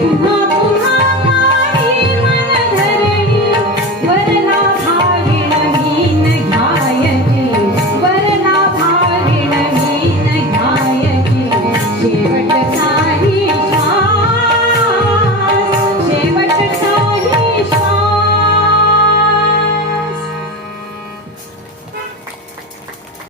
home.